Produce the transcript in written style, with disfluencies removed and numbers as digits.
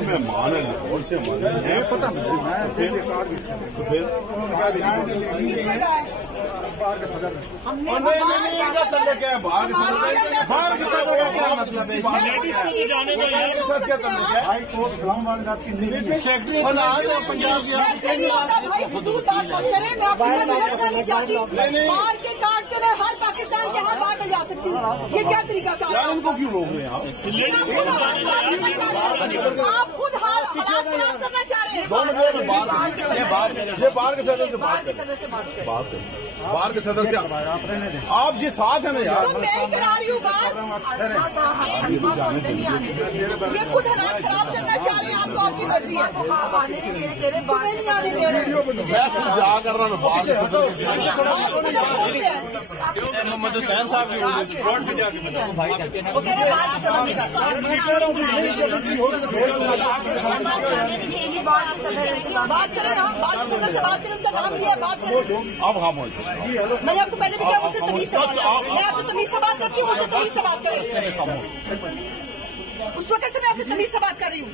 मेहमान है और से पता बाहर के काट के मैं हर पाकिस्तान के हर बार में जा सकती हूँ। ये क्या तरीका का है? उनको क्यों रोक रहे हैं आप खुद हाल करना चाह रहे हैं। ये बाहर के सदस्य से बात बाहर के सदस्य आप ये साथ है ना यार। तो मैं करा रही हूँ बात। ये खुद हालात खराब करना चाह रहे हैं। आपको आपकी मर्जी है। तुम्हें नहीं आने दे रहे। मैं खुद जा कर रहा हूँ मोहम्मद हुसैन साहब की बात करें ना, बात सदर से बात करें, उनका नाम लिया, बात करें। अब खामोश। मैंने आपको पहले भी कहा मुझसे तमीज से बात करें। मैं आपसे तमीज से बात करती हूँ, मुझसे तमीज से बात करें। उस वक्त से मैं आपसे तमीज से बात कर रही हूँ।